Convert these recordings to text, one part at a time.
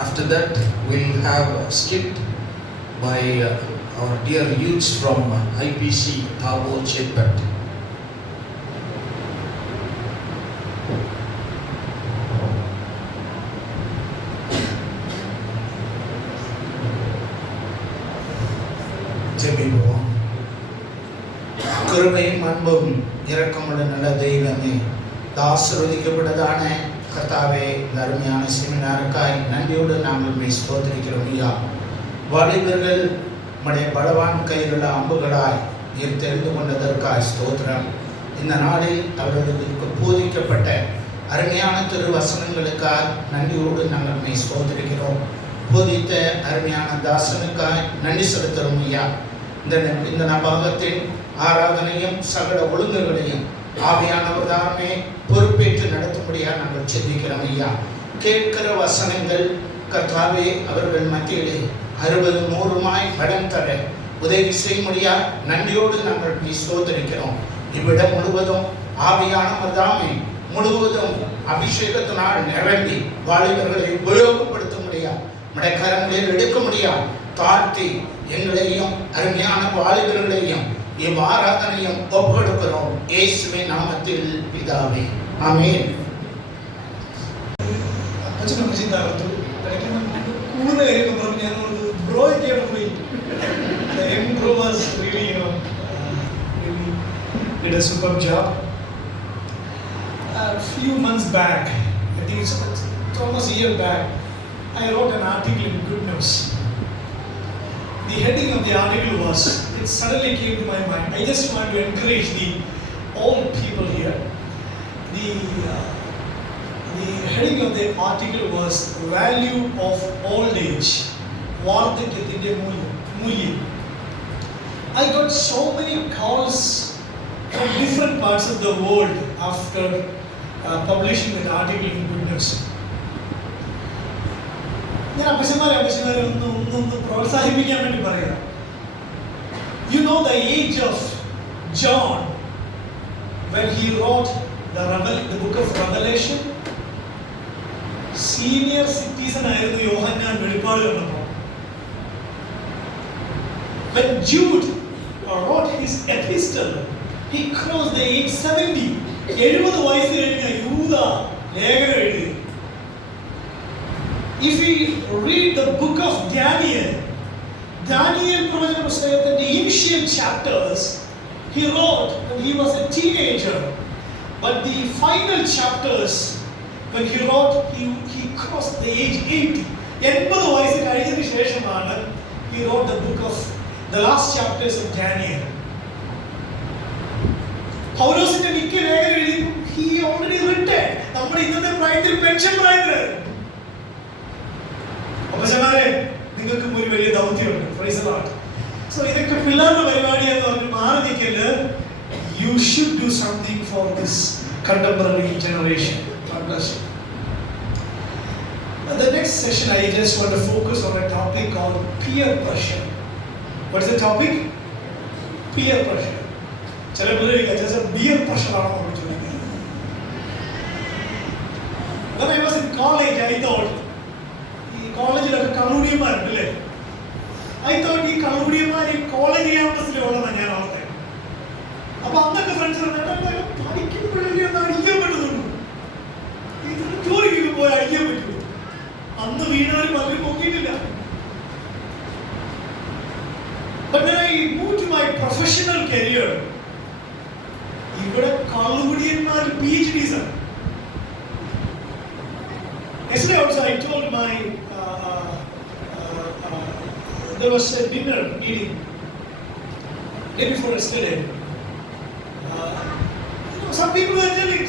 After that, we'll have a skit by our dear youths from IPC, Chennai. ஜெபிப்போம். கிருபையும் அன்பும் இரக்கமுள்ள நல்ல தெய்வமே, ஆசீர்வதிக்கப்பட்டதான கர்த்தாவே, இந்த அருமையான செமினாருக்காய் நன்றியோடு நாங்கள் உம்மை ஸ்தோத்திரிக்கிறோம் ஐயா. வாலிபர்கள் உம்முடைய பலவான் கையிலுள்ள அம்புகளாய் நீர் தெரிந்து கொண்டதற்காய் ஸ்தோத்திரம். இந்த நாளில் அவர்களுக்கு போதிக்கப்பட்ட அருமையான திருவசனங்களுக்காய் நன்றியோடு நாங்கள் உம்மை ஸ்தோத்திரிக்கிறோம். போதித்த அருமையான தாசனுக்காய் நன்றி செலுத்துகிறோம் ஐயா. இந்த நபாகத்தின் ஆராதனையும் சகல ஒழுங்குகளையும் ஆவியானவர் தாமே பொறுப்பேற்று நடத்தும்படியா நாங்கள் சிந்திக்கிறோம் ஐயா. கேட்கிற வசனங்கள் கர்த்தாவே அவர்கள் மத்தியிலே 60-100 பலன் தர உதவி செய்யும்படியா நன்றியோடு நாங்கள் ஸ்தோத்திரிக்கிறோம். இவ்விடம் முழுவதும் ஆவியானவர் தாமே முழுவதும் அபிஷேகத்தினால் நிரம்பி வாலிபர்களை உபயோகப்படுத்த முடியா, நம்முடைய கரங்களில் எடுக்க முடியா, தாழ்த்தி எங்களையும் அருமையான வாலிபர்களையும் இவ்வாராதனையும் ஒப்புக்கொடுக்கிறோம் இயேசுவின் நாமத்தில் பிதாவே, ஆமென். Did a superb job. A few months back, I think it's almost a year back, I wrote an article in Good News. The heading of the article was, it suddenly came to my mind. I just want to encourage the old people here. The heading of the article was Value of Old Age. I got so many calls from different parts of the world after publishing that article in Good News. You know the age of John when he wrote the book of Revelation? Senior citizen ആയിരുന്നു യോഹന്നാൻ വെളിപ്പാട് കണ്ടപ്പോൾ. When Jude wrote his epistle, he crossed the age 70. 70 വയസ്സ് കഴിഞ്ഞ യൂദ ലേഖനം എഴുതി. If we read the book of Daniel പ്രവചന പുസ്തകത്തിന്റെ initial chapters he wrote when he was a teenager, but the final chapters when he wrote he crossed the age 80. 80 വയസ്സ് കഴിഞ്ഞതിന് ശേഷമാണ് he wrote the book of the last chapters of Daniel. പൗലോസിന്റെ മിക്ക ലേഖനം എഴുതി he already written. നമ്മുടെ ഇന്നത്തെ പ്രായത്തിൽ പെൻഷൻ പ്രായത്തിലായിരുന്നു. അപ്പച്ചമാരെ, നിങ്ങൾക്കും ഒരു വലിയ ദൗത്യമുണ്ട്. Praise the lord. സോ ഇതൊക്കെ പിള്ളേരുടെ പരിപാടിയെന്ന് പറഞ്ഞ് മാറി നിൽക്കല്. You should do something for this contemporary generation. God bless you. The next session I just want to focus on a topic called peer pressure. What is the topic? Peer pressure. ചില പിള്ളേർ just peer pressure ആണോ എന്ന് ചോദിക്കുന്നത്. When I was in college, I thought കോളേജിലൊക്കെ കള്ളുടിയന്മാരുണ്ടല്ലേ. I thought ഈ കള്ളുടിയന്മാർ ഈ college ക്യാമ്പസിലുള്ളതാണ് ഞാൻ ഓർത്തെ. അപ്പൊ അന്നൊക്കെ ഫ്രണ്ട്സ് പഠിക്കുമ്പോഴല്ലേ ഒന്ന് അടിക്കാൻ പറ്റുന്നുള്ളൂ, ജോലിക്കൊക്കെ പോയി അടിക്കാൻ പറ്റുമോ? അന്ന് വീണവർ പലരും നോക്കിയിട്ടില്ല. But when I moved to my professional career, ഇവിടെ കള്ളുകുടിയന്മാർ PhDs ആണ്. Yesterday also I told my there was a dinner meeting day before yesterday. Some people were telling,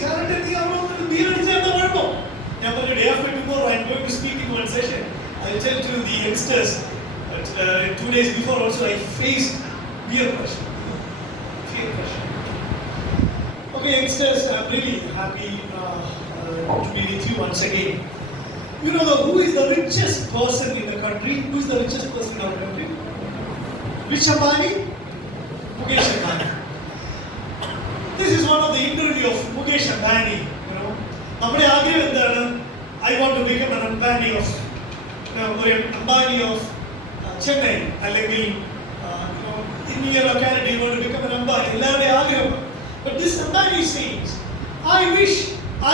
day after tomorrow I am going to speak in one session. I will tell to the youngsters 2 days before also I faced peer pressure. Okay, youngsters, I am really happy to be with you once again. You know who is the richest person in the country? Who is the richest person in our country? Which Ambani? Mukesh Ambani. This is one of the interview of Mukesh Ambani. You know, നമ്മുടെ ആഗ്രഹം എന്താണ്? I want to become an Ambani of Chennai. അല്ലെങ്കിൽ in your locality you want to become an Ambani. എല്ലാവരുടെയും ആഗ്രഹം. But this Ambani says, I wish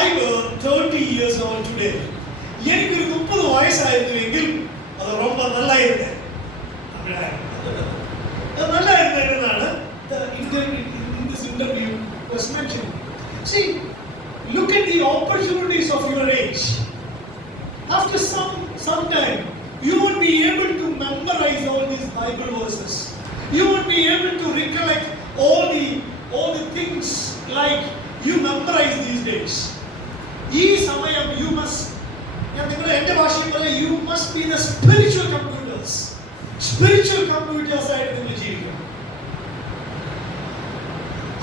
I were 30 years old today. എനിക്കൊരു 30 വയസ്സായിരുന്നുവെങ്കിൽ അത് ரொம்ப നല്ലായിരുന്നു. നല്ലായിരുന്നു എന്നാണ് in this interview was mentioned. See, look at the opportunities of your age. After some time, you won't be able to memorize all these Bible verses. You won't be able to recollect all the things like you memorize these days. Ee samayam you must you must be the spiritual computers. Spiritual computers ആയിട്ട് നിങ്ങൾ ജീവിക്കണം.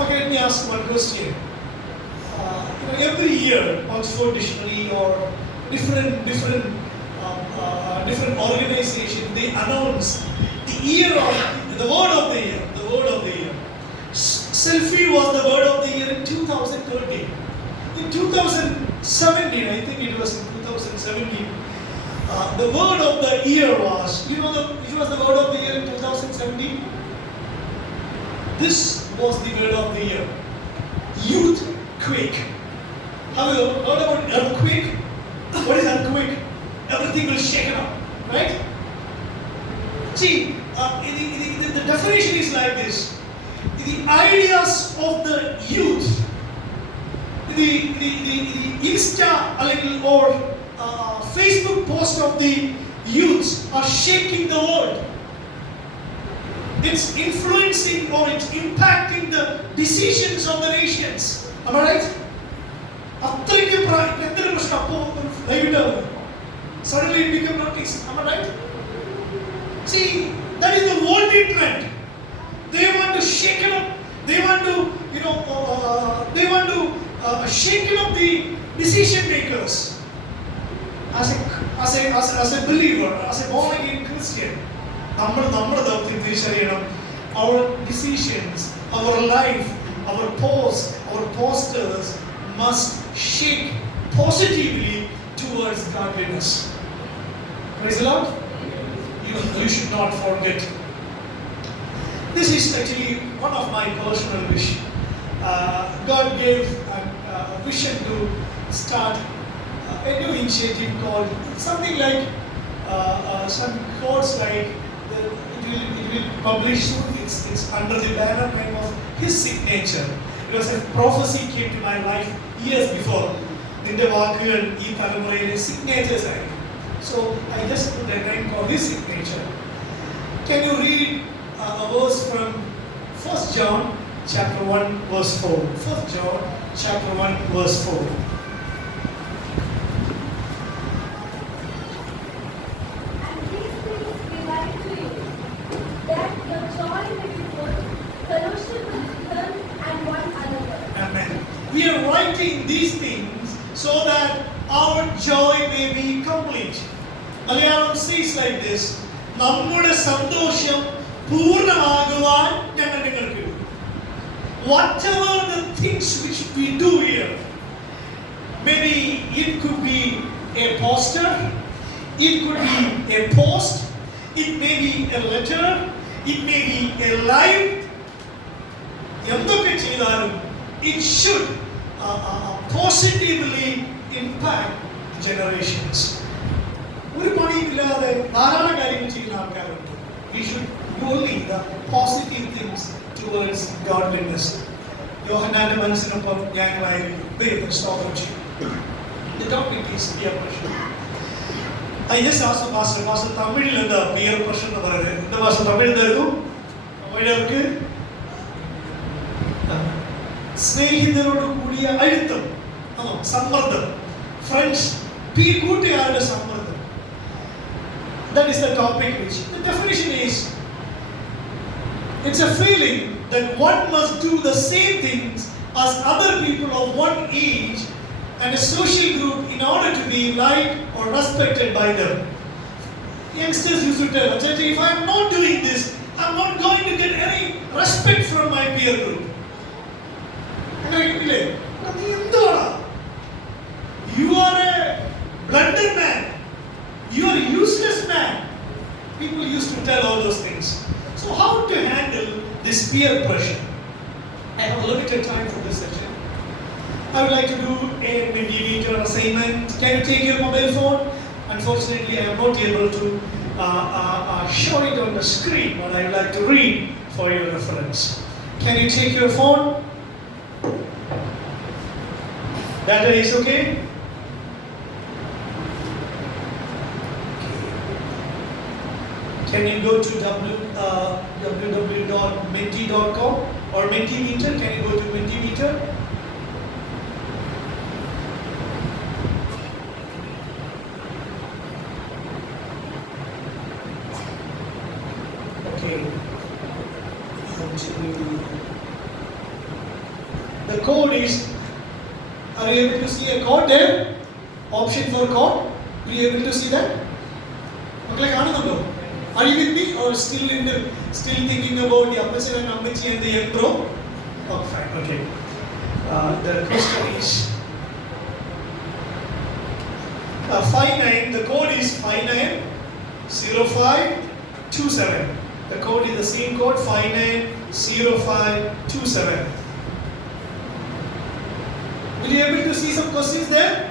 Okay, let me ask one question. Every year, Oxford Dictionary or different organization, they announce the year of the word of the year. The word of the year. Selfie was the word of the year in 2013. In 2017, I think it was in 2017, the word of the year was, which was the word of the year in 2017? This was the word of the year. Youth quake. Have you heard about earthquake? What is earthquake? Everything will shake up, right? See, the definition is like this. The ideas of the youth, the Insta or Facebook post of the youths are shaking the world. It's influencing or it's impacting the decisions of the nations. Am I right? Suddenly it became noticed. Am I right? See, that is the worldly trend. They want to shake it up. They want to, shake up the decision makers. As a believer, as a born again Christian, our decisions, our life, our posts, our posters must shake positively towards godliness. Praise the Lord. You should not forget. This is actually one of my personal wish. God gave a vision to start a new initiative called something like some course like it will publish soon. It's under the banner name of His signature. It was a prophecy came to my life years before. Ninte vaakukal ee thalumurayile signatures aayirukku. So I just put a name called His signature. Can you read a verse from 1 John chapter 1 verse 4? 1 John chapter 1 verse 4. We are writing these things so that our joy may be complete. Malayalam says like this: നമ്മുടെ സന്തോഷം പൂർണ്ണമാകുവാൻ ഞങ്ങൾ നിങ്ങൾക്ക്. Whatever the things which we do here, maybe it could be a poster, it could be a post, it may be a letter, it may be a live. എന്തൊക്കെ ചെയ്താലും it should positively impact generations. ഒരു പണിയില്ലാതെ ധാരാളം കാര്യങ്ങൾ ചെയ്യുന്ന ആൾക്കാരുണ്ട്. We should do only the positive things towards godliness. യോഹന്നാന്റെ മനസ്സിനൊപ്പം ഞങ്ങളായിരിക്കും ദൈവത്തെ സ്തോത്രം ചെയ്യും. The topic is peer pressure. I just asked the pastor തമിഴിൽ എന്താ peer pressure എന്ന് പറയുന്നത്? എന്താ pastor തമിഴ് എന്തായിരുന്നു? തമിഴർക്ക് സ്നേഹിതരോട് കൂടിയ അഴുത്തം, സമ്മർദ്ദം, ഫ്രണ്ട്സ്, കൂട്ടുകാരുടെ സമ്മർദ്ദം. That is the topic which the definition is, it's a feeling that one must do the same things as other people of one age and a social group in order to be liked or respected by them. Youngsters used to tell, if I am not doing this, I am not going to get any respect from my peer group. You are a blunder man. You are a useless man. People used to tell all those things. So how to handle this peer pressure? I have a limited time for this session. I would like to do a Madipakkam assignment. Can you take your mobile phone? Unfortunately, I am not able to show it on the screen, but I would like to read for your reference. Can you take your phone? Data is okay? Can you go to www.menti.com or Mentimeter? Can you go to Mentimeter? Okay. The code is, are you able to see a code there? Option for code? Are you able to see that? Okay, are you with me or still thinking about the Abbasir and Ammachi and the young bro? Oh, fine. Okay. The question is 59. The code is 590527. The code is the same code 590527. Will you able to see some questions there?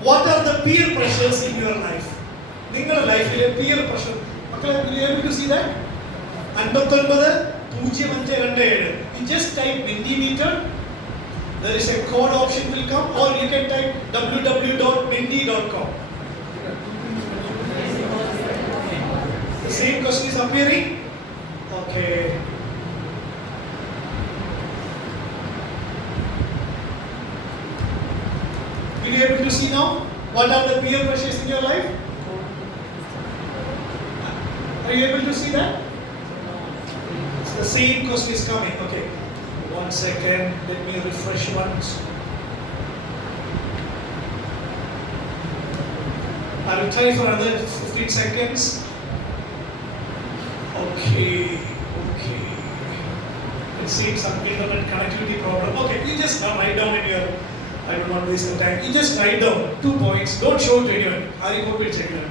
What are the peer pressures in your life? In your life, peer pressure. Will you able to see that? You just type Mentimeter. There is a code option will come, or you can type www.menti.com. The same question is appearing. Okay. Will you able to see now? What are the peer pressures in your life? Are you able to see that? So the same question is coming. Okay. 1 second. Let me refresh once. I will try for another 15 seconds. Okay. It seems some internet connectivity problem. Okay, you just write down in your. I don't want to waste the time. You just write down 2 points. Don't show it to anyone. I hope we'll check it out.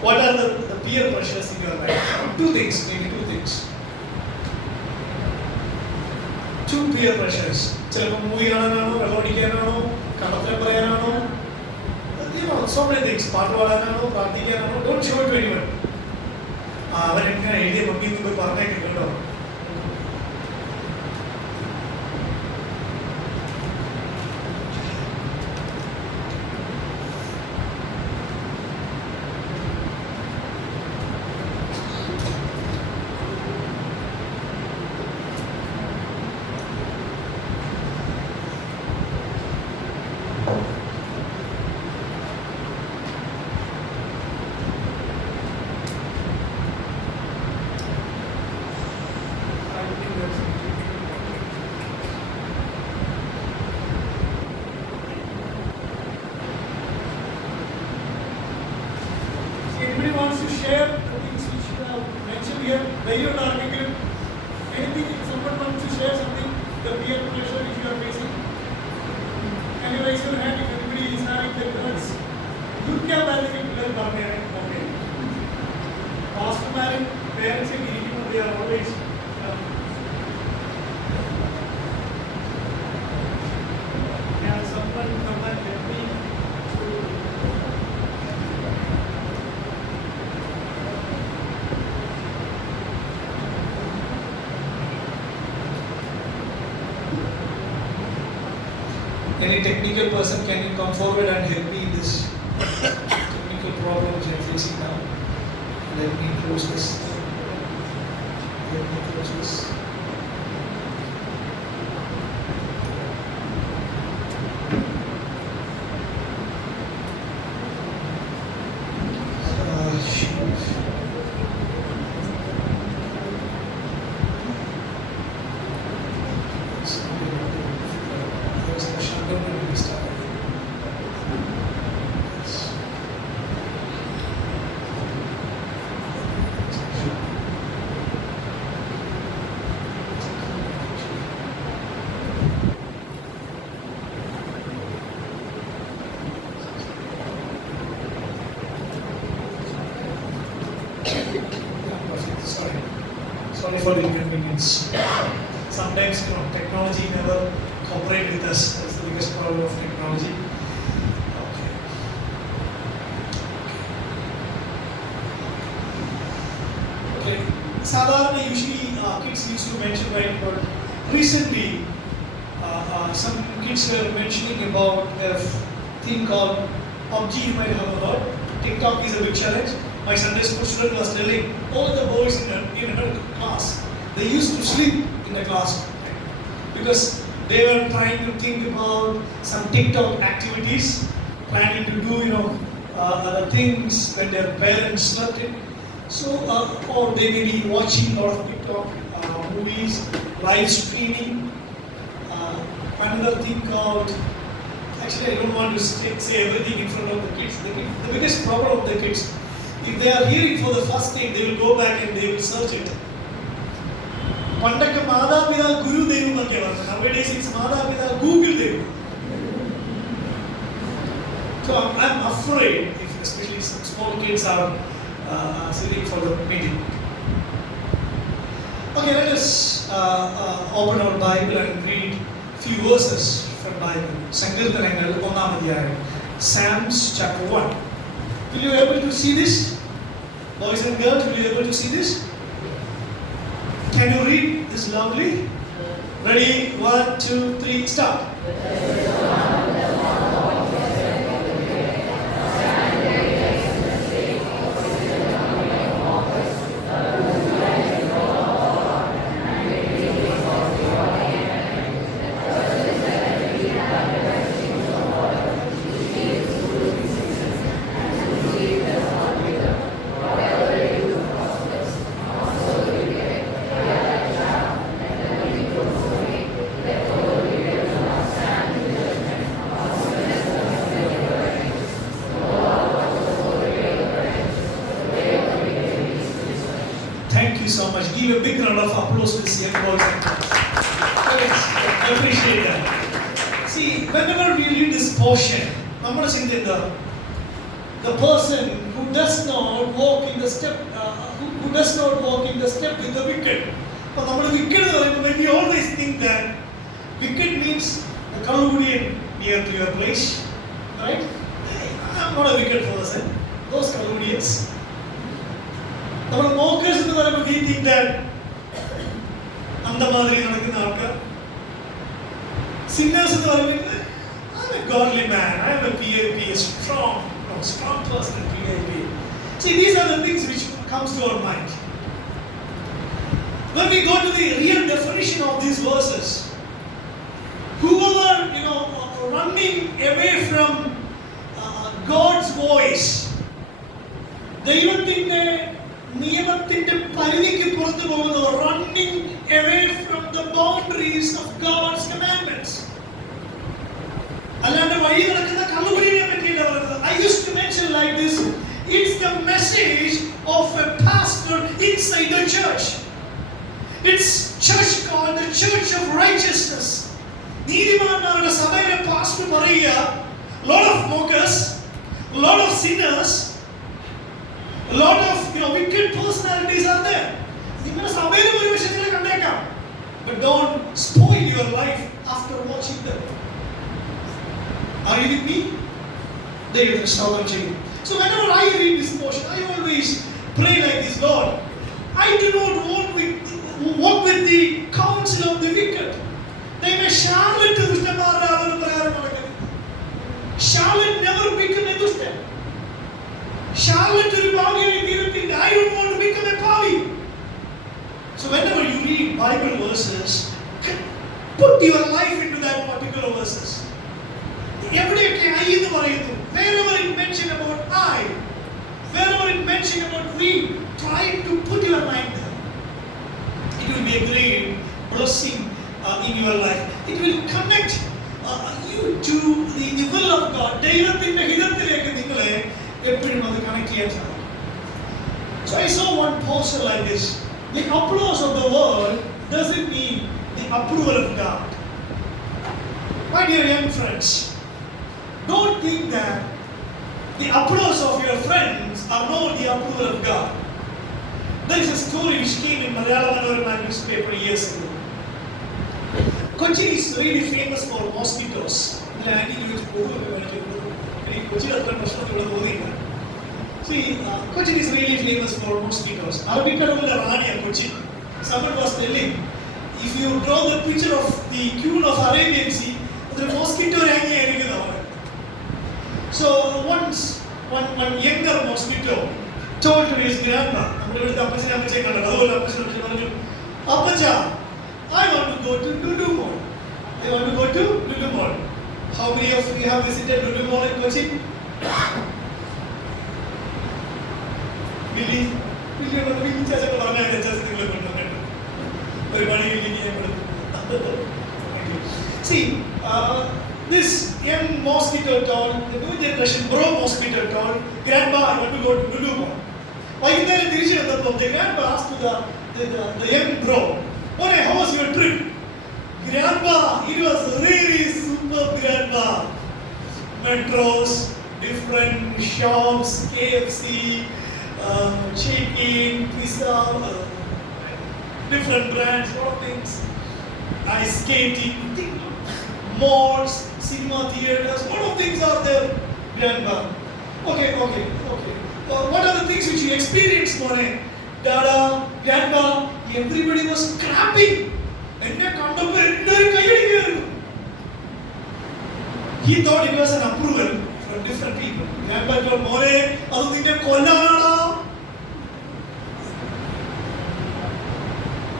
What are the peer pressures in your life? 2 things, maybe 2 things. 2 peer pressures. Movie so many things. Don't show it to anyone. Anybody wants to share the things which you have mentioned here? Anything, someone wants to share something, the peer pressure which you are facing? Can you raise your hand if anybody is having the words? Good care managing people okay. Pastor married parents and they are always can someone come and help me Any technical person, can you come forward and help me in this technical problem which I am facing now? Let me close this. for the inconvenience. Sometimes, technology never cooperate with us. That's the biggest problem of technology. Okay. Sadharana usually kids used to mention, right? But recently, some kids were mentioning about a thing called PUBG. You might have heard. TikTok is a big challenge. My Sunday school student was telling all the boys in her class, they used to sleep in the class, right? Because they were trying to think about some TikTok activities, planning to do other things when their parents slept in. So, or they may be watching a lot of TikTok movies, live streaming. Another thing called, actually I don't want to say everything in front of the kids. The biggest problem of the kids, if they are hearing for the first thing, they will go back and they will search it. Pandaka Madapida Guru Devu Makeva. Nowadays it's Madapida Google Devu. So I'm afraid, if especially some small kids are sitting for the meeting. Okay, let us open our Bible and read few verses from Bible. Sankirtanangal 1ാം അധ്യായം. Psalms chapter 1. Will you be able to see this? Boys and girls, will you be able to see this? Can you read this loudly? Ready? 1, 2, 3, start. Thank you so much. Give a big round of applause to this young boys and girls. I appreciate that. See, whenever we read this portion, the person who does not walk in the step, who does not walk in the step with the wicked. When we always think that wicked means the Kaludian near to your place, right? I'm not a wicked person. Those Kaludians. Our mockers we think that sinners I'm a godly man, I am a PYPA, strong person in PYPA. See, these are the things which comes to our mind. When we go to the real definition of these verses, whoever running away from God's voice, they even think that running away from the boundaries of God's commandments. I used to mention like this, it's the message of a pastor inside the church. It's church called the Church of Righteousness. Pastor Maria, lot of mockers, a lot of sinners, a lot of wicked personalities are there. But don't spoil your life after watching them. Are you with me? So whenever I read this portion, I always pray like this: Lord, I do not walk with the counsel of the wicked. They may Charlotte never become a dushtan. Charlotte I don't want to become a pavi. So whenever you read Bible verses, put your life into that particular verses. Wherever it mentions about I, wherever it mentions about we, try to put your mind there. It will be a great blessing in your life. It will connect you to the will of God. So I saw one poster like this: the applause of the world doesn't mean the approval of God. My dear young friends, don't think that the applause of your friends are not the approval of God. There is a story which came in Malayalam newspaper years ago. Kochi is really famous for mosquitoes. See, Kochi is really famous for mosquitoes. Kochi. Someone was telling, if you draw the picture of the Queen of Arabian Sea, the mosquito hanging. So once one younger mosquito told to his grandma, Appacha, I want to go to Lulu Mall. I want to go to Lulu Mall. How many of you have visited Lulu Mall in Kochi? Billy, see, this young mosquito told, the new generation bro mosquito told, Grandma, I want to go to Lulu Mall. Why is there a division of the grandpa asked to the young bro, "Hey, how was your trip?" Grandpa, it was really super, Grandpa. Metros, different shops, KFC, chicken, pizza, different brands, lot of things. Ice skating, malls, cinema theaters, lot of things are there, Grandpa. Okay. What are the things which you experienced, Mone? Dada, Grandpa, everybody was clapping. He thought it was an approval from different people. Grandpa told Mone, adu ninne kollanada.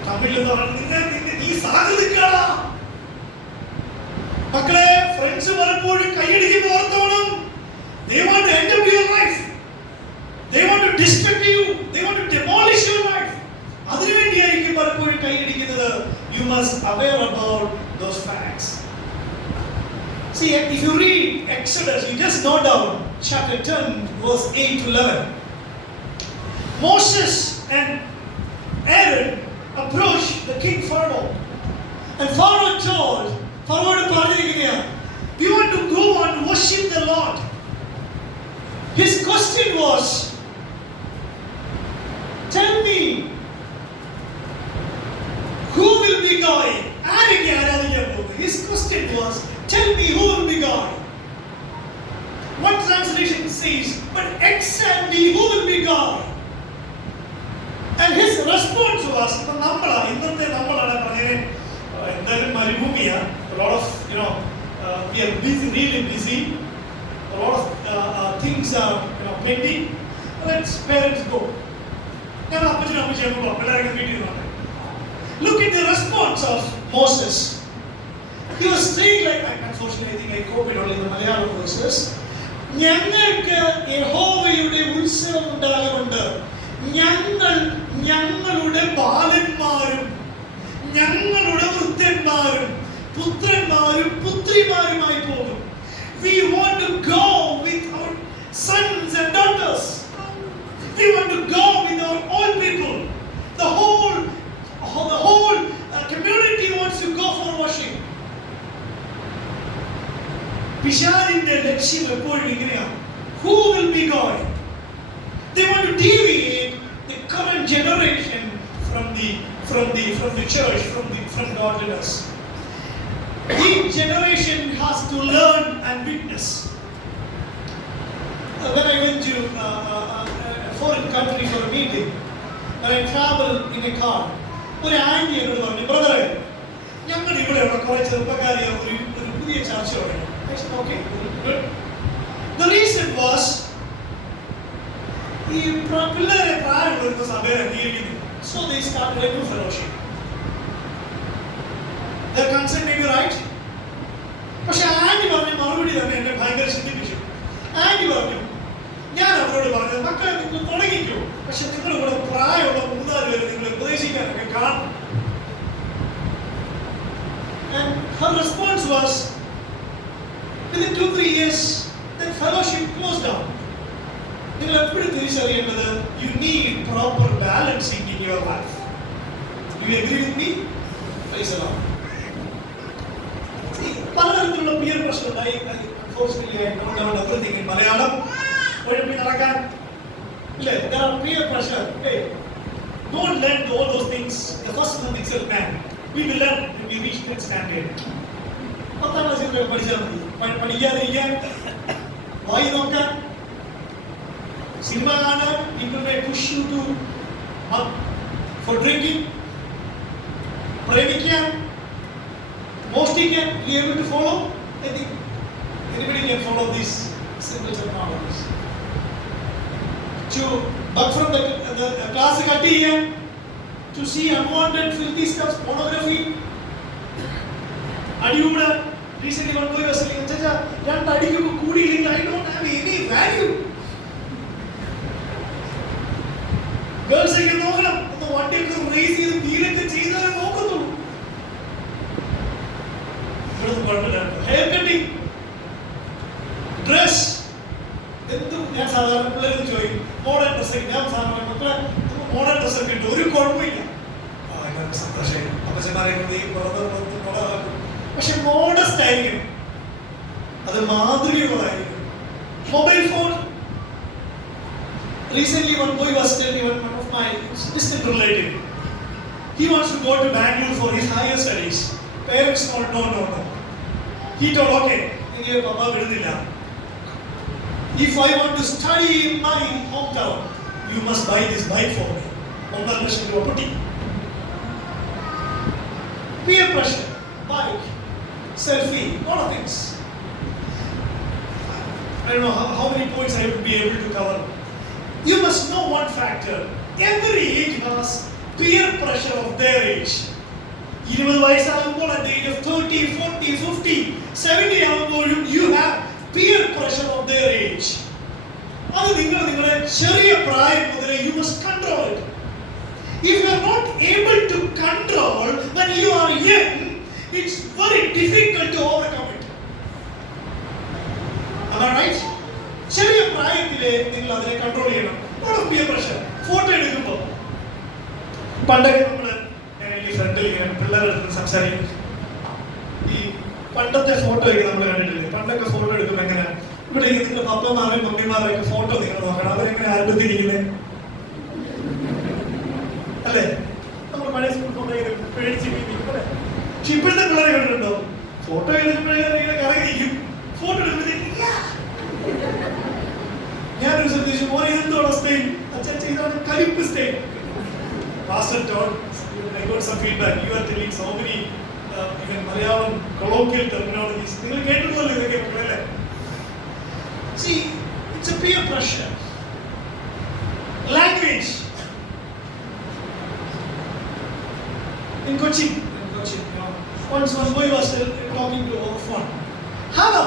Tamil lo ninne nee saagudikala. Makkale friends varappodu kaiyadikku porthonum. They want to end up your life. They want to destruct you. They want to demolish your life. You must aware about those facts. See, if you read Exodus, you just note down chapter 10, verse 8 to 11. Moses and Aaron approached the king Pharaoh. And Pharaoh told, we want to go and worship the Lord. His question was, tell me, who will be going? His question was, tell me who will be going. One translation says, but exactly who will be going? And his response was, a lot of, we are busy, really busy. A lot of things are pending. Let's parents go. Look at the response of Moses. He was saying, like, unfortunately, I think I copied only the Malayalam verses. ഞങ്ങൾക്ക് യഹോവയുടെ ഉത്സവം ഉണ്ടാകുന്നുണ്ട്. ഞങ്ങളുടെ ബാലന്മാരും ഞങ്ങളുടെ വൃദ്ധന്മാരും പുത്രന്മാരും പുത്രിമാരുമായി പോകും. We want to go with our sons and daughters. We want to go with our old people. The whole community wants to go for worship. Pisharinte lakshya eppoഴും ഇങ്ങനെയാണ്. Who will be going? They want to deviate the current generation from the church, from godliness. Each generation has to learn and witness. When I went to a foreign country for a meeting, when I traveled in a car, ഒരു anti എന്നോട് പറഞ്ഞു, ബ്രദറെ, ഞങ്ങളുടെ ഇവിടെയുള്ള കുറെ ചെറുപ്പക്കാരെ ഒരു പുതിയ ചർച്ച തുടങ്ങി. Okay, good. The reason was, ഈ പിള്ളേരെ പ്രായമുള്ളവർക്ക് സഭയെ അംഗീകരിക്കുന്നില്ല. So they started a new fellowship. Their concern may be right. പക്ഷെ ആന്റി പറഞ്ഞ മറുപടി തന്നെ എന്നെ ഭയങ്കര ചിന്തിപ്പിച്ചു. ആന്റി പറഞ്ഞു, ഞാൻ അവരോട് പറഞ്ഞത്, മക്കളെ നിങ്ങൾ തുടങ്ങിക്കോ, പക്ഷെ നിങ്ങൾ ഇവിടെ പ്രായമുള്ള 3-4 പേര് നിങ്ങളെ ഉപദേശിക്കാനൊക്കെ കാണും. And her response was, within 2-3 years, that fellowship closed down. നിങ്ങൾ എപ്പോഴും തിരിച്ചറിയേണ്ടത്, you need proper balancing in your life. Do you agree with me? Praise the Lord. പലതരത്തിലുള്ള പിയർ പ്രഷർ ഉണ്ടായി. Unfortunately, I don't know everything in Malayalam. ഒഴിപ്പി നടക്കാൻ ഇല്ലേ, there are peer pressure. Hey, Don't learn all those things the first month itself, man. We will learn when we reach that standard. പത്താം ക്ലാസ്സിൽ പഠിച്ചാൽ മതി. പഠിക്കാതിരിക്കാൻ, വായി നോക്കാൻ, cinema കാണാൻ, people may push you to for drinking, പ്രേമിക്കാൻ, മോഷ്ടിക്കാൻ. You able to follow? I think anybody can follow these simple technologies. To bug from the class cut ചെയ്യാൻ, to see unwanted filthy stuff, pornography. അടിയൂടെ. Recently one boy was saying, "Chacha, രണ്ട് അടിക്ക് കൂടിയില്ലെങ്കിൽ I don't have any value." Girls ഒക്കെ നോക്കണം, ഒന്ന് വണ്ടിയൊക്കെ raise ചെയ്ത് വീലൊക്കെ ചെയ്താലേ നോക്കുന്നുള്ളൂ. ഇവിടുന്ന് കുഴപ്പമില്ല. ഹെയർ കട്ടിങ്, ഡ്രസ്, എന്തും ഞാൻ സാധാരണ പിള്ളേർ ചോദിക്കും, മോഡേൺ ഡ്രസ്സൊക്കെ. ഞാൻ സാധാരണ മക്കളെ മോഡേൺ ഡ്രസ്സൊക്കെ ഇട്ട് ഒരു കുഴപ്പമില്ല. സന്തോഷമായി അപ്പച്ചന്മാരെ പക്ഷെ മോഡസ്റ്റ് ആയിരിക്കും, അത് മാതൃകയുള്ളതായിരിക്കും. Mobile phone. Recently one boy was telling one of my distant relative, he wants to go to Bangalore for his higher studies. Parents told no. He told, okay, engineer papa vidunilla. If I want to study in my hometown, you must buy this bike for me. Ongal pressure property. Peer pressure, bike, selfie, lot of things. I don't know how many points I would be able to cover. You must know one factor. Every age has peer pressure of their age. 20 വയസ്സാകുമ്പോൾ at the age of 30, 40, 50, 70 ആകുമ്പോഴും you have peer pressure of their age. അത് നിങ്ങളുടെ ചെറിയ പ്രായം മുതലേ you must control it. If you are not able to control when you are young, it's very difficult to overcome it. Am I right? ചെറിയ പ്രായത്തിലെ നിങ്ങൾ അതിനെ control ചെയ്യണം. Peer pressure. Photo എടുക്കുമ്പോൾ പണ്ടൊക്കെ നമ്മള് ഈ ഫ്രണ്ടിൽ ഇങ്ങനെ പിള്ളേരുടെ അടുത്ത് സംസാരിക്കും. ഈ പണ്ടത്തെ ഫോട്ടോ ഒക്കെ നമ്മൾ കണ്ടിട്ടില്ലേ? പണ്ടൊക്കെ ഫോട്ടോ എടുക്കുമ്പോൾ എങ്ങനെ ഇവിടെ നിങ്ങളുടെ പപ്പമാരും മമ്മിമാരുടെയൊക്കെ ഫോട്ടോ നിങ്ങൾ നോക്കണം. അവരെങ്ങനെ ആരംഭത്തിരിക്കുന്നത് അല്ലേ? നമ്മൾ പഴയ സ്കൂൾ ഫോട്ടോ പേടിച്ച് അല്ലേ? പക്ഷെ ഇപ്പോഴത്തെ പിള്ളേരെ കണ്ടിട്ടുണ്ടോ? ഫോട്ടോ എടുക്കുമ്പോഴേ കറങ്ങിയിരിക്കും. ഫോട്ടോ എടുക്കുമ്പോഴത്തേക്ക് ഞാനൊരു ശ്രദ്ധിച്ചു, മോനെ എന്തോടെ സ്റ്റൈൽ? അച്ഛൻ ഇതാണ് കരിപ്പ് style. Pastor told, I got some feedback. You are telling so many even Malayalam colloquial terminologies. നിങ്ങൾ കേട്ടിട്ടുണ്ടല്ലോ ഇതൊക്കെ മക്കളല്ലേ? See, it's a peer pressure. Language. In Kochi, once one boy was talking to our phone. Hello.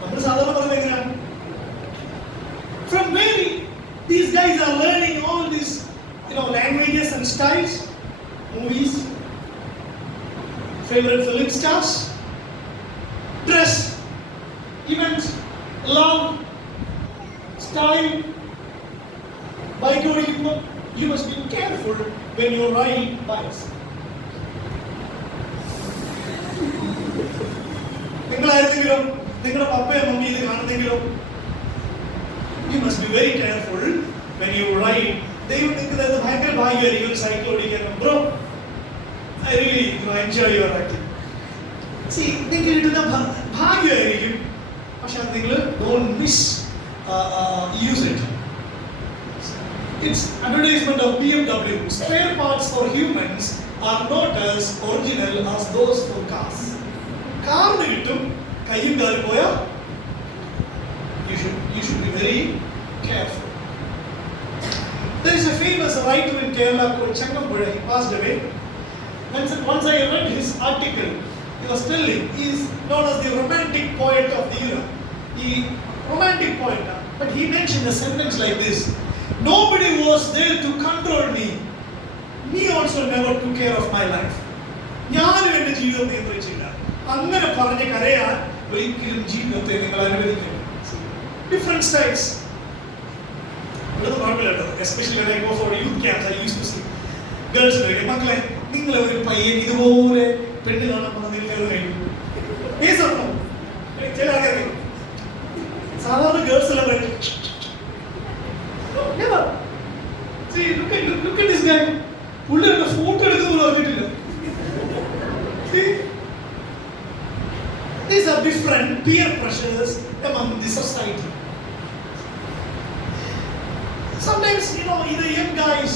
നമ്മൾ സാധാരണ പറയുന്നത് എങ്ങനെയാണ്? From where these guys are learning all these, languages and styles, movies, favorite film stars, dress, events, love, style, bike owning. You must be careful when you ride bikes. നിങ്ങളായിരുന്നെങ്കിലും നിങ്ങളുടെ പപ്പയോ mummy ഇത് കാണുന്നെങ്കിലും you must be very careful when you ride. ദൈവം നിങ്ങൾക്ക് ഭയങ്കര ഭാഗ്യമായിരിക്കും ഒരു cycle ഓടിക്കാൻ. Bro, I really enjoy your acting. See, നിങ്ങൾ കിട്ടുന്ന ഭാഗ്യമായിരിക്കും, പക്ഷെ അത് നിങ്ങൾ don't misuse it. It's advertisement of BMW. Spare parts for humans are not as original as those for cars. കാറിന് കിട്ടും, കയ്യും കാലും പോയാൽ you should be very careful. There is a famous writer in Kerala called Changambuda. He passed away. Once I read his article, he was telling he is known as the romantic poet of the era. The romantic poet. But he mentioned a sentence like this: nobody was there to control me. Me also never took care of my life. ഞാനും എൻ്റെ ജീവിതം നിയന്ത്രിച്ചില്ല. അങ്ങനെ പറഞ്ഞ് കരയാൻ ഒരിക്കലും ജീവിതത്തെ നിങ്ങൾ അനുവദിക്കരുത്. Different styles. Especially when I go for youth camps, I used to see girls like, മക്കളെ നിങ്ങൾ ഒരു പയ്യൻ ഇതുപോലെ പെണ്ണ് കാണാൻ പറഞ്ഞിരിക്കുന്നു. ചില ആൾക്കാർ സാധാരണ ഗേൾസ് എല്ലാം guy? പുള്ളി എന്റെ ഫോട്ടോ എടുക്കുമ്പോൾ അറിഞ്ഞിട്ടില്ല. These are different peer pressures among the society. Sometimes, the young guys,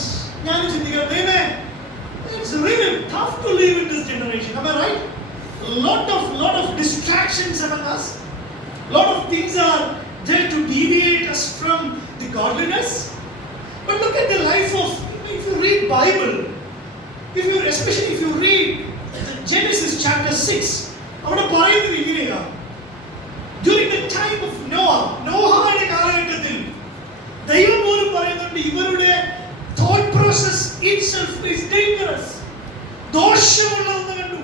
it's really tough to live in this generation. Am I right? Lot of distractions among us. Lot of things are there to deviate us from the godliness. But look at the life of, if you read Bible, especially if you read Genesis chapter 6, അവിടെ പറയുന്നത് ഇങ്ങനെയാണ്. During the time of നോഹയുടെ കാലഘട്ടത്തിൽ ദൈവം പോലും പറയുന്നുണ്ട് ഇവരുടെ thought process itself is dangerous. ദോഷമുള്ളതെന്ന് കണ്ടു.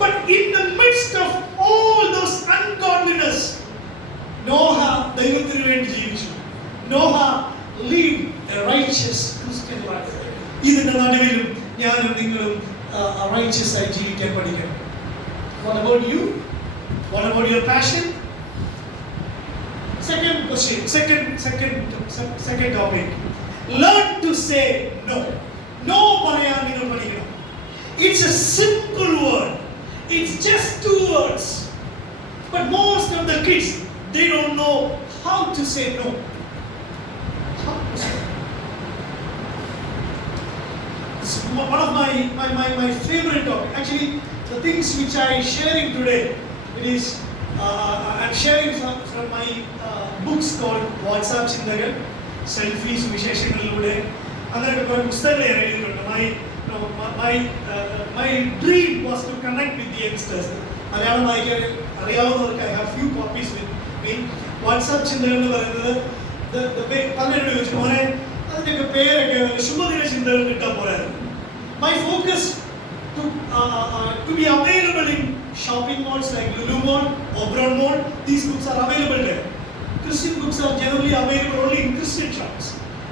But in the midst of all those ungodliness, Noah ദൈവത്തിന് വേണ്ടി ജീവിച്ചു. Noah lived a righteous Christian life. ഇതിന്റെ നടുവിലും ഞാനും നിങ്ങളും righteous ആയി ജീവിക്കാൻ പഠിക്കണം. What about you? What about your passion? Second question, second topic. Learn to say no. No പറയാൻ നിങ്ങൾ പഠിക്കണം. It's a simple word. It's just 2 words. But most of the kids, they don't know how to say no. How to say no. It's one of my favorite topic. Actually, the things which I am sharing today, it is I'm sharing from my books called WhatsApp Chindagal, Selfies Visheshangallude. Another പുസ്തകങ്ങൾ ഞാൻ എഴുതിയിട്ടുണ്ട്. My dream was to connect with the youngsters. Malayalam വായിക്കാൻ അറിയാവുന്നവർക്ക് I have few copies with me. WhatsApp ചിന്തകൾ എന്ന് പറയുന്നത് പലരും ചോദിച്ചു മോനെ അതിൻ്റെയൊക്കെ പേരൊക്കെ ശുഭദിന ചിന്തകൾ കിട്ടാൻ പോരായിരുന്നു. My focus to be available in shopping malls like Lulu Mall, Oberon Mall. These books are available there. Christian books are generally available only in Christian shops.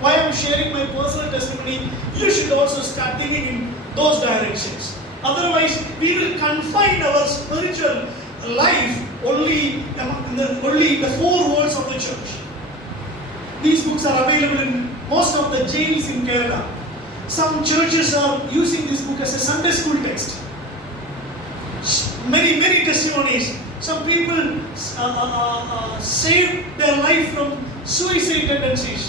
Why I am sharing my personal testimony, you should also start thinking in those directions. Otherwise, we will confine our spiritual life only in the 4 walls of the church. These books are available in most of the jails in Kerala. Some churches are using this book as a Sunday school text. Many testimonies. Some people saved their life from suicide tendencies.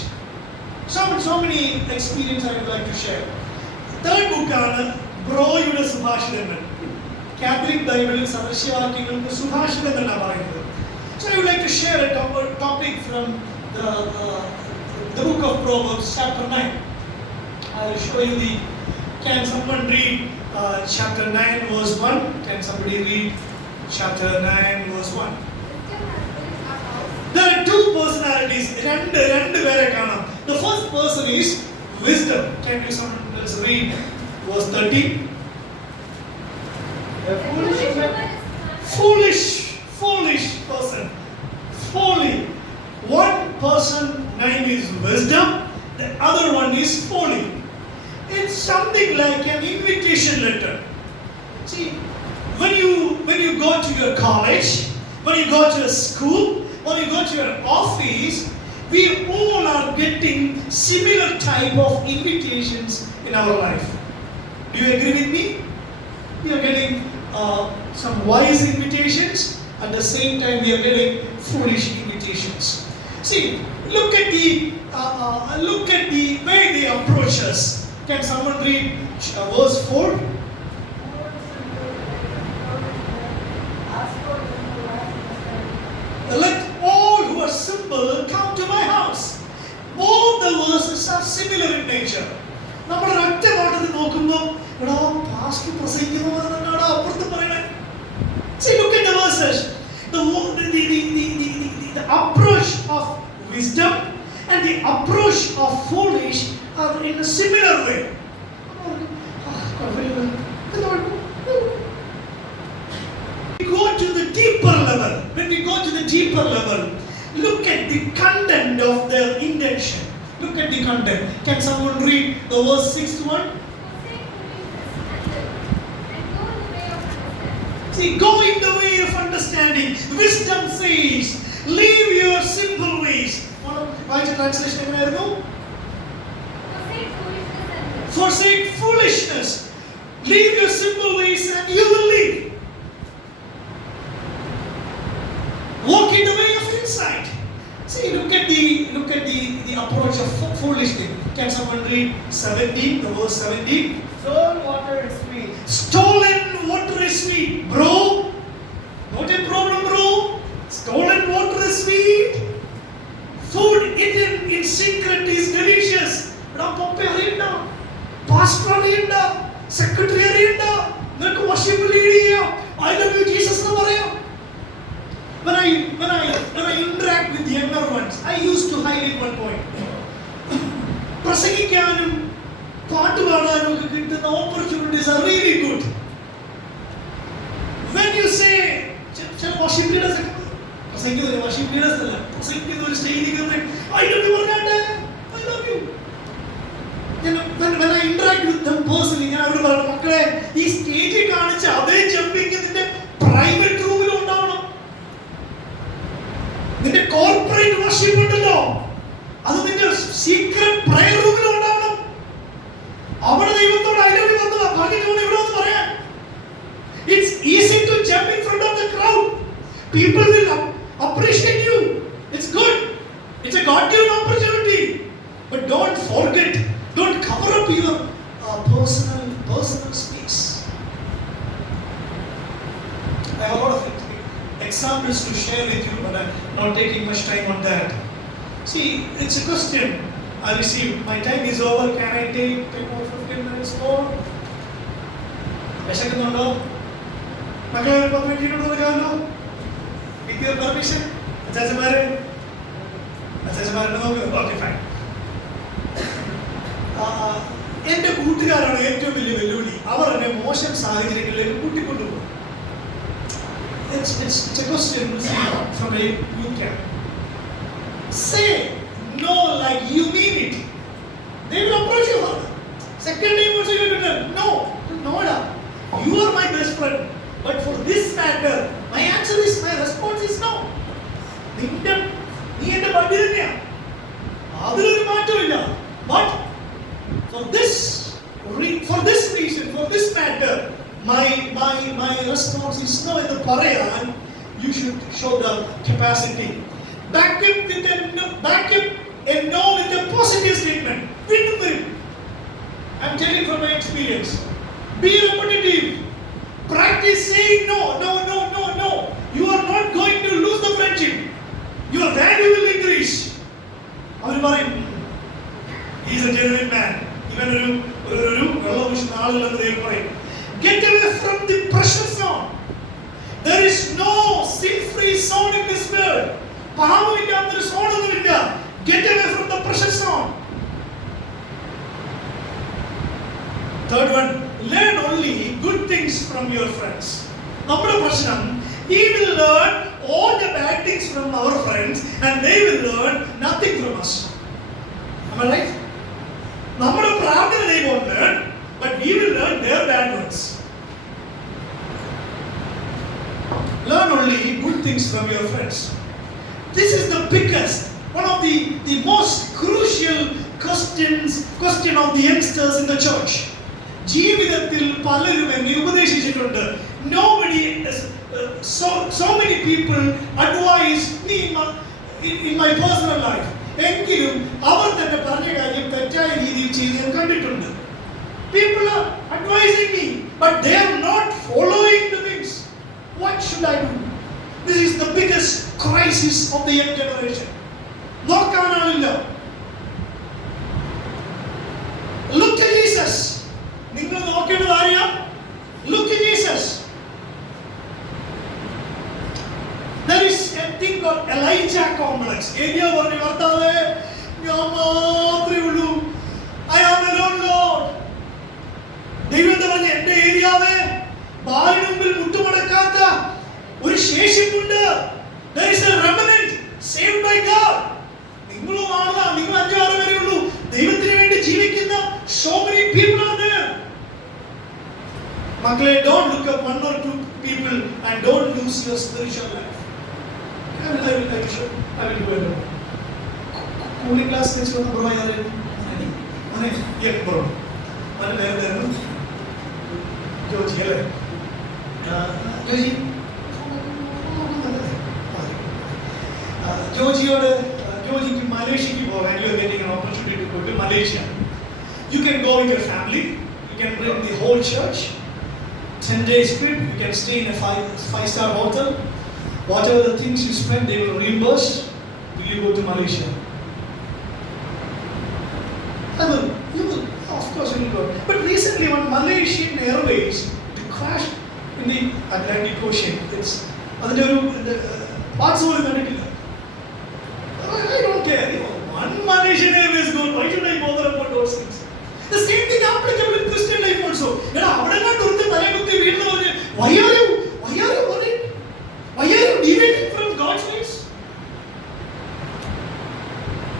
So many experiences I would like to share. Third book ആണ് ബ്രോയുടെ സുഭാഷിതങ്ങൾ. Catholic ബൈബിളിൽ സദൃശ്യവാക്യങ്ങൾക്ക് സുഭാഷിതങ്ങൾ എന്നാണ് പറയുന്നത്. So I would like to share a topic from the book of Proverbs chapter 9. I will show you can someone read chapter 9 verse 1? Can somebody read chapter 9 verse 1? There are 2 personalities. രണ്ട് പേരെ കാണാം. The first person is wisdom. Can you someone else read verse 13? A foolish person. Folly. One person name is wisdom, the other one is folly. It's something like an invitation letter. See, when you go to your college, when you go to a school, when you go to your office, we all are getting similar type of invitations in our life. Do you agree with me? We are getting some wise invitations, at the same time we are getting foolish invitations. See, look at the way they approach us. Can someone read verse 4? Let all who are simple come to my house. Both the verses are similar in nature. നമ്മൾ ഒറ്റ നോട്ടത്തിൽ നോക്കുമ്പോൾ എടാ pastor പ്രസംഗിക്കുന്നതാണ് അപ്പുറത്ത് പറയണേ. See, look at the verses. The approach of wisdom and the approach of foolish are in a similar way. We go to the deeper level. When we go to the deeper level, look at the content of their intention. Look at the content. Can someone read the verse 6 one? See, go in the way of understanding. Wisdom says, leave your simple ways. Why is the translation? Forsake foolishness. Leave your simple ways and you will live. Walk in the way of insight. See, look at the approach of foolish thing. Can someone read 17, the verse 17? Stolen water is sweet. Stolen water is sweet. Bro, not a problem, bro. Stolen water is sweet. Food eaten in secret is delicious. But Papa അറിയണ്ട, pastor അറിയണ്ട, secretary അറിയണ്ട, നിനക്ക് worship lead ചെയ്യാം. I love you Jesus എന്ന് പറയാം. When I interact with younger ones, I used to highlight one point. പ്രസംഗിക്കാനും പാട്ട് പാടാനും ഒക്കെ കിട്ടുന്ന opportunities are really good. When you say, ചില worship leaders ഒക്കെ പ്രസംഗിക്കുന്ന worship leaders അല്ല, പ്രസംഗിക്കുന്ന ഒരു സ്റ്റേജിൽ I love you പറഞ്ഞാട്ടെ, I love you. When I interact with them personally, ഞാൻ അവരോട് പറഞ്ഞു, മക്കളെ ഈ സ്റ്റേജിൽ കാണിച്ച അതേ ജമ്പിങ് നിന്റെ പ്രൈവറ്റ് റൂമിലും ഉണ്ടാവണം. നിന്റെ കോർപ്പറേറ്റ് വർഷിപ്പ് ഉണ്ടല്ലോ, അത് നിന്റെ സീക്രട്ട് പ്രയർ റൂമിലും ഉണ്ടാവണം. അവിടെ ദൈവത്തോട് I love you വന്നതാ, പറഞ്ഞിട്ട് ഇവിടെ വന്ന് പറയാൻ. It's easy to jump in front of the crowd. People will appreciate you. It's good. It's a God-given opportunity. But don't forget, don't cover up your personal space. I have a lot of examples to share with you, but I'm not taking much time on that. See, it's a question I received. My time is over. Can I take 10 or 15 minutes more? വിശക്കുന്നുണ്ടോ? മക്കളെ ഒരു 10 minute കൊടുക്കാമല്ലോ? With your permission? അച്ചാച്ചമാരെ നോക്ക്. Okay, fine. എന്റെ കൂട്ടുകാരാണ് ഏറ്റവും വലിയ വെല്ലുവിളി. അവർ എന്നെ മോശം സാഹചര്യങ്ങളിലേക്ക് കൂട്ടിക്കൊണ്ടുപോകും. It's a question from a youth camp. Say no like you mean it. They will approach you further. Second time also you will tell no, you are my best friend. But for this matter, my answer is, my response is no. നീ എന്റെ buddy തന്നെയാണ്, അതിലൊരു മാറ്റമില്ല. But for this reason, for this matter, my response is no. In the parayan, you should show the capacity. Back up a no with a positive statement. I'm telling from my experience. Be repetitive. Practice saying no. You are not going to lose the friendship. Your value will increase. He is a genuine man. Even get away from the pressure zone. There is no sin-free zone in this world. Get away from the pressure zone. Third one, learn only good things from your friends. നമ്മുടെ പ്രശ്നം, we will learn all the bad things from our friends and they will learn nothing from us. Am I right? നമ്മുടെ പ്രാർത്ഥന they won't learn, but we will learn their bad ones. Learn only good things from your friends. This is the biggest, one of the most crucial question of the youngsters in the church. ജീവിതത്തിൽ പലരും എന്നെ ഉപദേശിച്ചിട്ടുണ്ട്. Nobody, so many people advise me in my personal life. എങ്കിലും അവർ തന്നെ പറഞ്ഞ കാര്യം തെറ്റായ രീതിയിൽ ചെയ്യാൻ കണ്ടിട്ടുണ്ട്. People are advising me, but they are not following the things. What should I do? This is the biggest crisis of the young generation. നോക്കാനാളില്ല. Look at Jesus. നിങ്ങൾ നോക്കേണ്ടത് ആരെയാ? Look at Jesus. There is a thing called Elijah complex. Area പറഞ്ഞു, കർത്താവേ ഞാൻ മാത്രമേ ഉള്ളൂ. I am alone, Lord. ദൈവം പറഞ്ഞു, എന്റെ ഏരിയാവേ ബാലിന് മുമ്പിൽ മുട്ടുമടക്കാത്ത ഒരു ശേഷിപ്പുണ്ട്. There is a remnant saved by God. നിങ്ങളും ആണോ? നിങ്ങൾ 5-6 പേരേ ഉള്ളൂ. ദൈവത്തിന് വേണ്ടി ജീവിക്കുന്ന so many people are there. മക്കളെ, don't look up 1 or 2 people and don't lose your spiritual life. I will do it. Cooling class next one, bro. Bro. Joji അല്ലേ? ജോജിക്ക് മലേഷ്യക്ക് പോകാൻ you are getting an opportunity to go to Malaysia. You can go with your family. You can bring the whole church. 10 days trip. You can stay in a five-star hotel. Whatever the things you spend, they will reimburse. Will you go to Malaysia? You will. Of course you will go. But recently, on Malaysian Airways, it crashed in the Atlantic Ocean. It's parts of the I don't care. One Malaysian Airways go. Why should I bother about those things? The same thing applicable in Christian life also. Why are you worried? Why are you deviating from God's ways?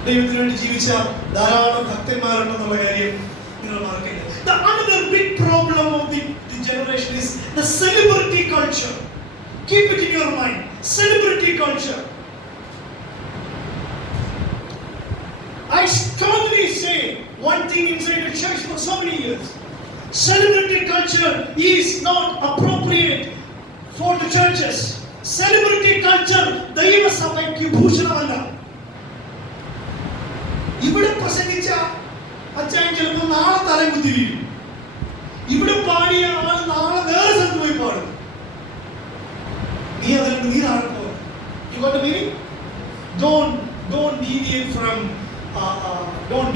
ദൈവത്തിന് വേണ്ടി ജീവിച്ച ധാരാളം ഭക്തന്മാരുണ്ടെന്നുള്ള കാര്യം നിങ്ങൾ മറക്കരുത്. The another big problem of the generation is the celebrity culture. Keep it in your mind. Celebrity culture. I strongly say one thing inside the church for so many years. Celebrity culture is not appropriate for the churches. Celebrity culture ദൈവ സഭയ്ക്ക് ഭൂഷണമല്ല. ഇവിടെ പ്രസംഗിച്ച അച്ഛൻ ചിലപ്പോൾ നാളെ തലം കുത്തി വീഴും. ഇവിടെ പാടിയ ആൾ നാളെ വേറെ സ്ഥലത്ത് പോയി പാടും. നീ നാളെ പോകും. You got the meaning? Don't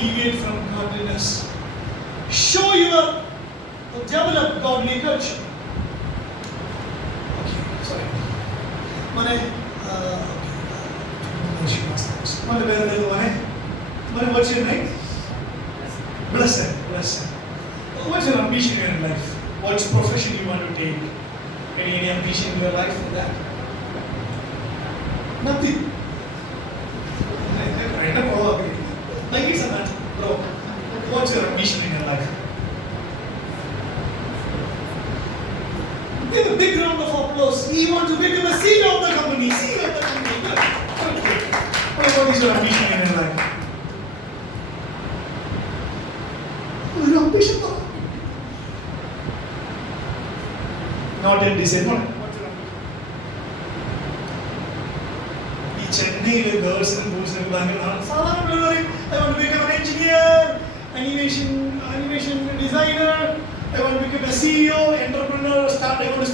deviate from godliness. Show your develop godly culture. Okay, sorry. What's your name? Blessed. What's your ambition in life? What's profession you want to take? Any ambition in your life for that? Nothing. Like it's a matter, bro. What's your ambition in your life? Give a big round of applause. You want to become a CEO of the company. CEO of the company. Good. Okay. What is your ambition in your life? Your ambition? Not in December. Chennai girls and boys and I want to become an engineer, animation designer. I want to become a CEO, entrepreneur, start. I want to.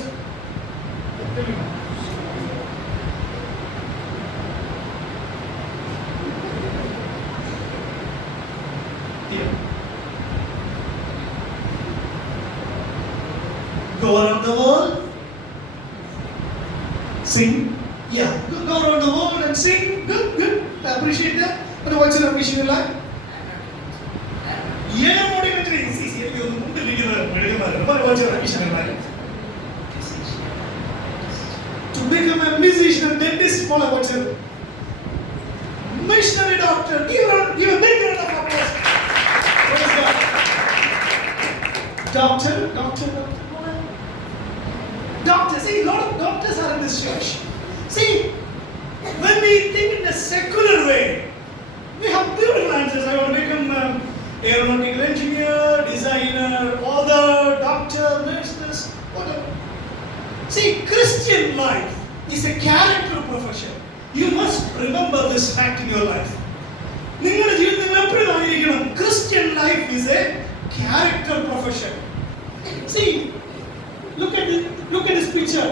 Yeah. Go around the world. Sing. Yeah, go around the world and sing. Good. I appreciate that. But what's your ambition in life? Yeah, what are you doing? But what's your ambition in life? To become a musician, dentist, what's your missionary doctor? Give a big round of applause. What is that? Doctor. See, a lot of doctors are in this church. See, when we think in a secular way, we have beautiful answers. I want to become aeronautical engineer, designer, author, doctor, nurse, whatever. See, Christian life is a character profession. You must remember this fact in your life. Christian life is a character profession. See, look at this picture.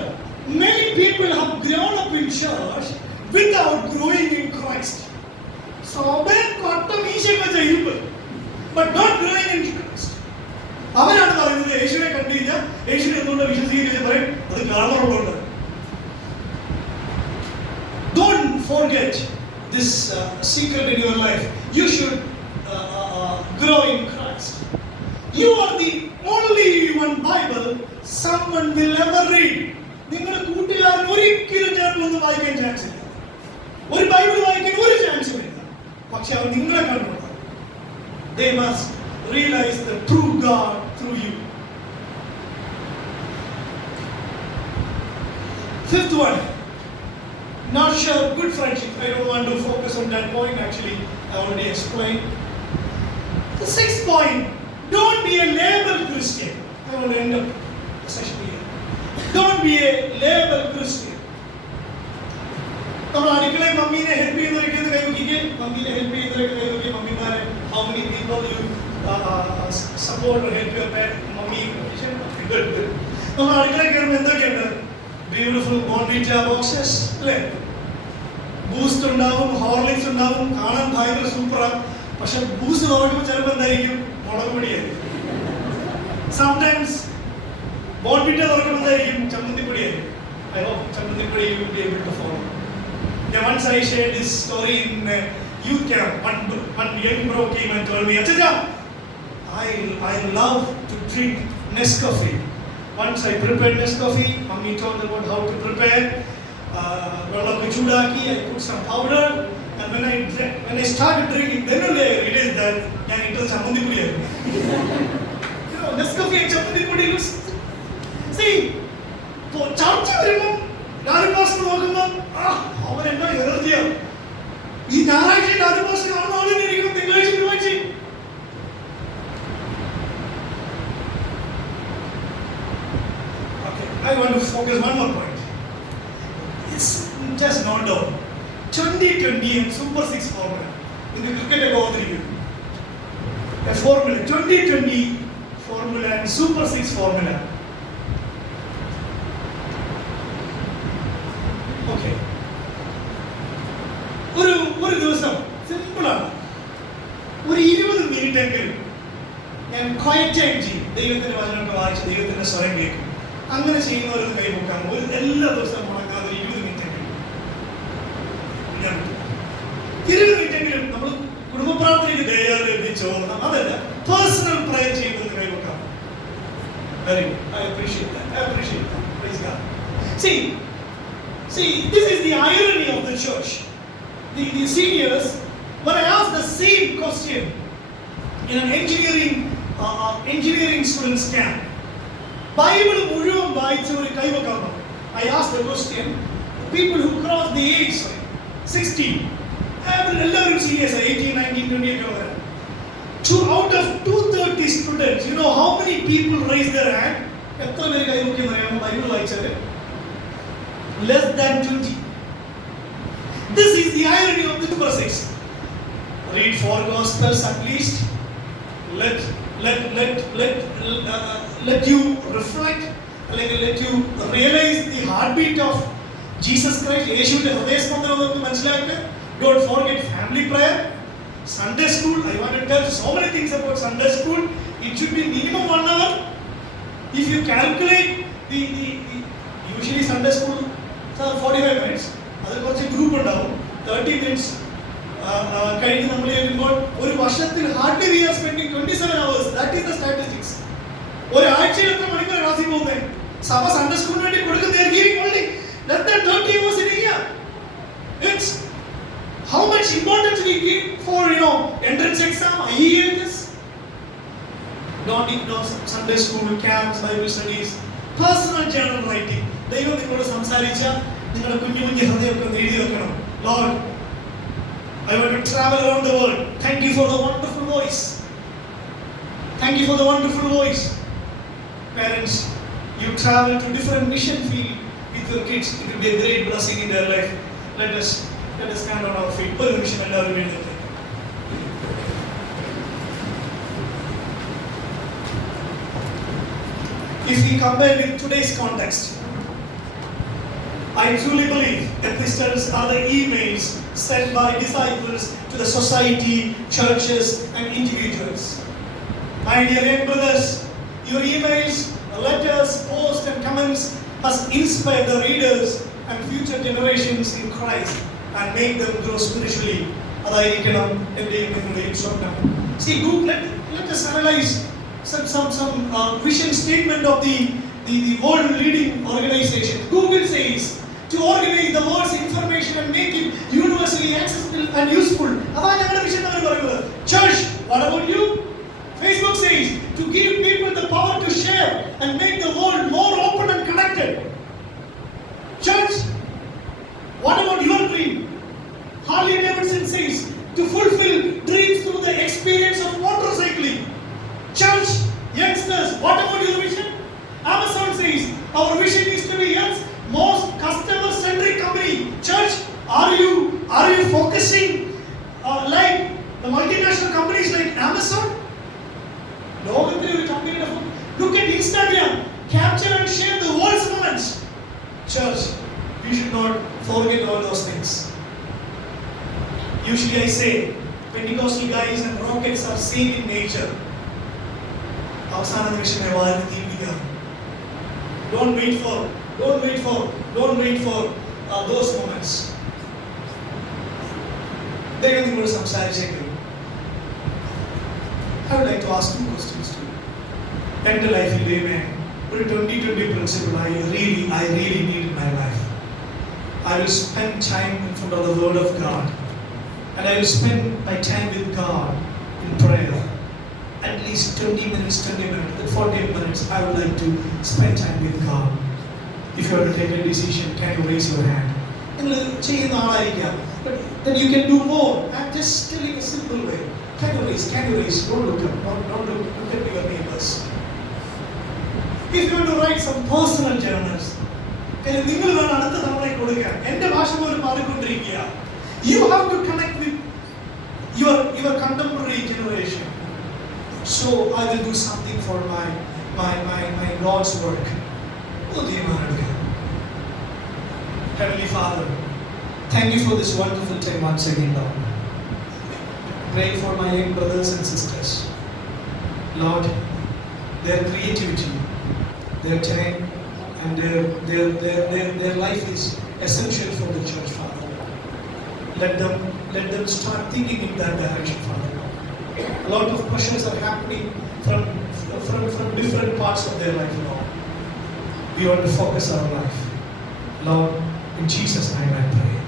Many people have grown up in church without growing in Christ. So, but not growing in Christ. Don't forget this secret in your life. You should grow in Christ. You are the only one Bible someone will ever read. നിങ്ങളുടെ കൂട്ടുകാരൻ ഒരിക്കലും ഞാനൊന്നും വായിക്കാൻ chance ഇല്ല. ഒരു Bible വായിക്കാൻ ഒരു ചാൻസും ഇല്ല. പക്ഷെ അവർ നിങ്ങളെ കണ്ടുകൊണ്ടാണ്. They must realize the true God through you. Fifth one, not sure good friendship. I don't want to focus on that point. Actually, I already explained. The sixth point, Don't be a label Christian. I want to end up the session here. Don't be a label Christian. നമ്മൾ അടുക്കളയിൽ മമ്മീനെ help ചെയ്യുന്നവരൊക്കെ കൈവയ്ക്കുക, മമ്മീനെ help ചെയ്യുന്നവരൊക്കെ കൈവയ്ക്കുക. മമ്മിമാരെ, how many people you support or help your pet, mummy. Good, good. നമ്മൾ അടുക്കളയിൽ കയറുമ്പോൾ എന്തൊക്കെയുണ്ട്? ബ്യൂട്ടിഫുൾ ബോൺവിറ്റ ബോക്സസ്, അല്ലേ? ബൂസ്റ്റ് ഉണ്ടാവും, ഹോർലിക്സ് ഉണ്ടാവും, കാണാൻ ഭയങ്കര സൂപ്പറാണ്. പക്ഷെ ബൂസ്റ്റ് തുറക്കുമ്പോൾ ചിലപ്പോൾ എന്തായിരിക്കും? മുളക് പൊടിയായിരിക്കും. സംടൈംസ് ബോൺവിറ്റ തുറക്കുമ്പോൾ എന്തായിരിക്കും? ചമ്മന്തിപ്പൊടിയായിരിക്കും. I hope ചമ്മന്തിപ്പൊടി you will be able to follow. Now, once I shared this story in youth camp, one young bro came and told me, Achacha, I love to drink Nescafe. Once I prepared Nescafe, Mummy told me about how to prepare. I put some powder, and when I started drinking, then only I realized that it was Chamundi Pudi. You know, Nescafe and Chamundi Pudi. See, for church, Dari Pastor Wagama, our entire energy. This Naraji Dari Pastor, I don't know anything of English in English. Okay, I want to focus one more point. It's just not down. 2020 and Super 6 formula. In the cricket, I go through you. A formula, 2020 formula and Super 6 formula. Okay. ഒരു ദിവസം സിമ്പിളാണ്. ഒരു 20 minute എങ്കിലും ഞാൻ quiet time ചെയ്യും. ദൈവത്തിന്റെ വചനമൊക്കെ വായിച്ച് ദൈവത്തിന്റെ സ്വരം കേൾക്കും. അങ്ങനെ ചെയ്യുന്നവരൊന്ന് കൈമുക്കാം. എല്ലാ ദിവസവും മുടങ്ങാതെ 20 മിനിറ്റ് എങ്കിലും 20 മിനിറ്റ് എങ്കിലും നമ്മൾ കുടുംബ പ്രാർത്ഥനയ്ക്ക് ദൈവം ലഭിച്ചോ അതല്ല, പേഴ്സണൽ പ്രയർ ചെയ്യുന്നത് കൈമുക്കാം. Very good. I appreciate that. Praise God. See, this is the irony of the church. The seniors, when I asked the same question in an engineering students camp, Bible മുഴുവൻ വായിച്ചവർ കൈവക്കണം. I asked the question, people who cross the age 60, എല്ലാവരും serious 18, 19, 20 ഒക്കെ വരാം. Out of 230 students, you know how many people raise their hand? എത്ര പേര് കൈവയ്ക്കുന്ന അറിയാമോ Bible വായിച്ചവര്? Less than 20. This is the irony of the Super 6. Read 4 Gospels at least. Let you reflect. Let you realize the heartbeat of Jesus Christ. യേശുവിന്റെ ഹൃദയസ്പന്ദനം നമുക്ക് മനസ്സിലാക്കുക. Don't forget family prayer. Sunday school. I want to tell so many things about Sunday school. It should be minimum 1 hour. If you calculate the usually Sunday school 45 minutes. അതിൽ കുറച്ച് group ഉണ്ടാവും. 30 minutes കഴിഞ്ഞ് നമ്മൾ ചെയ്യുമ്പോൾ ഒരു വർഷത്തിൽ hardly we are spending 27 hours. That is the statistics. ഒരാഴ്ചയിൽ എത്ര മണിക്കൂർ ക്ലാസ്സിൽ പോകുന്നത്? സഭ സൺഡേ സ്കൂളിന് വേണ്ടി കൊടുക്കുന്ന only less than 30 hours in a year. It's how much importance we give for entrance exam, IELTS. Don't ignore Sunday school camps, Bible studies, personal journal writing. ദൈവം നിങ്ങളോട് സംസാരിച്ച നിങ്ങളുടെ കുഞ്ഞു ഹൃദയമൊക്കെ എഴുതി വെക്കണം. Lord, I want to travel around the world. Thank you for the wonderful voice. Thank you for the wonderful voice. Parents, you travel to different mission field with your kids. It will be a great blessing in their life. Let us stand on our feet. ഒരു നിമിഷം എല്ലാവരും എഴുന്നേൽക്കുക. If we compare with today's context, I truly believe epistles are the emails sent by disciples to the society, churches, and individuals. My dear young brothers, your emails, letters, posts, and comments must inspire the readers and future generations in Christ and make them grow spiritually. See, let us analyze some vision statement of the world leading organization. Google says to organize the world's information and make it universally accessible and useful. Church, what about you? Facebook says to give people the power to share and make the world more open and connected. Church, what about your dream? Harley Davidson says to fulfill dreams through the experience of motorcycling. Church, Are you focusing like the multinational companies like Amazon? Look at Instagram, capture and share the world's moments. Church, we should not forget all those things. Usually I say, Pentecostal guys and rockets are seen in nature. Don't wait for those moments. I would like to ask two questions to you. Enter life in amen. But 2020 principle I really need in my life. I will spend time in front of the Word of God. And I will spend my time with God in prayer. At least 20 minutes, 40 minutes, I would like to spend time with God. If you are to take a decision, can you raise your hand? But then you can do more. I'm just telling a simple way. Can you raise? Don't look up. Don't look at your neighbors. If you want to write some personal journals, you have to connect with your contemporary generation. So I will do something for my God's work. Heavenly Father, thank you for this wonderful time once again, Lord. Praying for my young brothers and sisters. Lord, their creativity, their time, and their life is essential for the church, Father. Let them start thinking in that direction, Father. A lot of questions are happening from different parts of their life, Lord. We want to focus our life. Lord, in Jesus' name I pray.